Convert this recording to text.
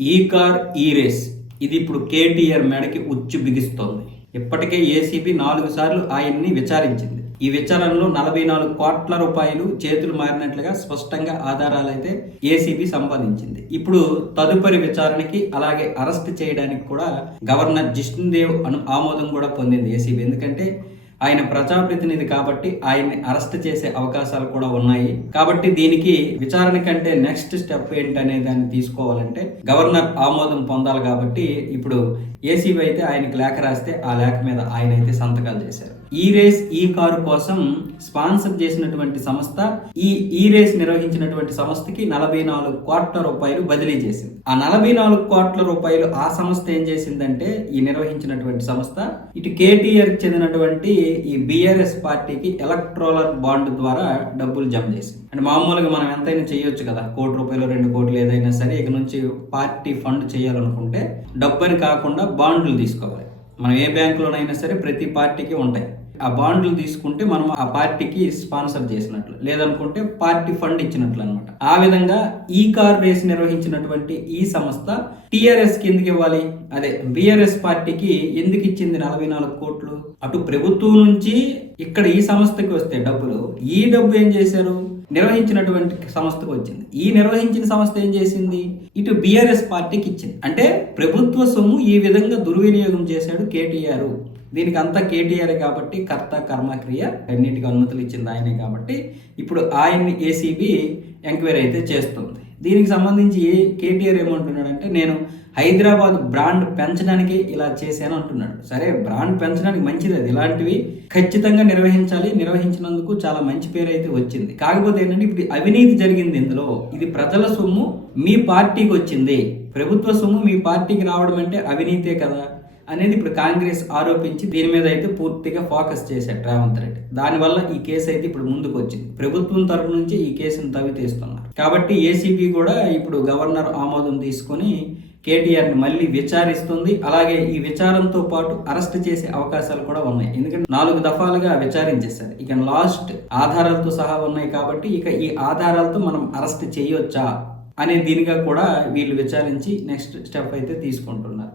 ఈ కార్ ఈ రేస్. ఇది ఇప్పుడు కేటీఆర్ మేడకి ఉచ్చు బిగిస్తోంది. ఇప్పటికే ఏసీబీ నాలుగు సార్లు ఆయన్ని విచారించింది. ఈ విచారణలో నలభై నాలుగు కోట్ల రూపాయలు చేతులు మారినట్లుగా స్పష్టంగా ఆధారాలైతే ఏసీబీ సంపాదించింది. ఇప్పుడు తదుపరి విచారణకి అలాగే అరెస్ట్ చేయడానికి కూడా గవర్నర్ జిష్ణుదేవ్ అను ఆమోదం కూడా పొందింది ఏసీబీ. ఎందుకంటే ఆయన ప్రజాప్రతినిధి కాబట్టి ఆయన్ని అరెస్ట్ చేసే అవకాశాలు కూడా ఉన్నాయి. కాబట్టి దీనికి విచారణ కంటే నెక్స్ట్ స్టెప్ ఏంటనే దాన్ని తీసుకోవాలంటే గవర్నర్ ఆమోదం పొందాలి కాబట్టి ఇప్పుడు ఏసీబీ అయితే ఆయనకి లేఖ రాస్తే ఆ లేఖ మీద ఆయన అయితే సంతకాలు చేశారు. ఈ రేస్ ఈ కారు కోసం స్పాన్సర్ చేసినటువంటి సంస్థ ఈ ఈ రేస్ నిర్వహించినటువంటి సంస్థకి నలభై నాలుగు కోట్ల రూపాయలు బదిలీ చేసింది. ఆ నలభై నాలుగు కోట్ల రూపాయలు ఆ సంస్థ ఏం చేసిందంటే ఈ నిర్వహించినటువంటి సంస్థ ఇటు కేటీఆర్ చెందినటువంటి ఈ బిఆర్ఎస్ పార్టీకి ఎలక్ట్రోలర్ బాండ్ ద్వారా డబ్బులు జమ చేసింది. అంటే మామూలుగా మనం ఎంతైనా చేయొచ్చు కదా. కోటి రూపాయలు రెండు కోట్లు ఏదైనా సరే ఇక నుంచి పార్టీ ఫండ్ చేయాలనుకుంటే డబ్బని కాకుండా బాండ్లు తీసుకోవాలి. మనం ఏ బ్యాంకులోనైనా సరే ప్రతి పార్టీకి ఉంటాయి. ఆ బాండ్లు తీసుకుంటే మనం ఆ పార్టీకి స్పాన్సర్ చేసినట్లు లేదనుకుంటే పార్టీ ఫండ్ ఇచ్చినట్లు అనమాట ఆ విధంగా ఈ కార్ రేస్ నిర్వహించినటువంటి ఈ సంస్థ టిఆర్ఎస్కి ఎందుకు ఇవ్వాలి? అదే బిఆర్ఎస్ పార్టీకి ఎందుకు ఇచ్చింది నలభై నాలుగు కోట్లు? అటు ప్రభుత్వం నుంచి ఇక్కడ ఈ సంస్థకి వస్తే డబ్బులు ఈ డబ్బు ఏం చేశారు? నిర్వహించినటువంటి సంస్థకు వచ్చింది. ఈ నిర్వహించిన సంస్థ ఏం చేసింది? ఇటు బిఆర్ఎస్ పార్టీకి ఇచ్చింది. అంటే ప్రభుత్వ సొమ్ము ఈ విధంగా దుర్వినియోగం చేశాడు కేటీఆర్. దీనికి అంతా కేటీఆర్ కాబట్టి కర్త కర్మక్రియ అన్నిటికీ అనుమతులు ఇచ్చింది ఆయనే కాబట్టి ఇప్పుడు ఆయన్ని ఏసీబీ ఎంక్వైరీ అయితే చేస్తుంది. దీనికి సంబంధించి ఏ కేటీఆర్ ఏమంటున్నాడంటే నేను హైదరాబాద్ బ్రాండ్ పెంచడానికి ఇలా చేశాను అంటున్నాడు. సరే బ్రాండ్ పెంచడానికి మంచిది అది. ఇలాంటివి ఖచ్చితంగా నిర్వహించాలి. నిర్వహించినందుకు చాలా మంచి పేరు అయితే వచ్చింది. కాకపోతే ఏంటంటే ఇప్పుడు అవినీతి జరిగింది ఇందులో. ఇది ప్రజల సొమ్ము మీ పార్టీకి వచ్చింది. ప్రభుత్వ సొమ్ము మీ పార్టీకి రావడం అంటే అవినీతే కదా. అనేది ఇప్పుడు కాంగ్రెస్ ఆరోపించి దీని మీద అయితే పూర్తిగా ఫోకస్ చేశాడు రేవంత్ రెడ్డి. దానివల్ల ఈ కేసు అయితే ఇప్పుడు ముందుకు వచ్చింది. ప్రభుత్వం తరపు నుంచి ఈ కేసును తవ్వి తీస్తున్నారు కాబట్టి ఏసీబీ కూడా ఇప్పుడు గవర్నర్ ఆమోదం తీసుకొని కేటీఆర్ని మళ్ళీ విచారిస్తుంది. అలాగే ఈ విచారంతో పాటు అరెస్ట్ చేసే అవకాశాలు కూడా ఉన్నాయి. ఎందుకంటే నాలుగు దఫాలుగా విచారించేశారు. ఇక లాస్ట్ ఆధారాలతో సహా ఉన్నాయి కాబట్టి ఇక ఈ ఆధారాలతో మనం అరెస్ట్ చేయొచ్చా అనే దీనిగా కూడా వీళ్ళు విచారించి నెక్స్ట్ స్టెప్ అయితే తీసుకుంటున్నారు.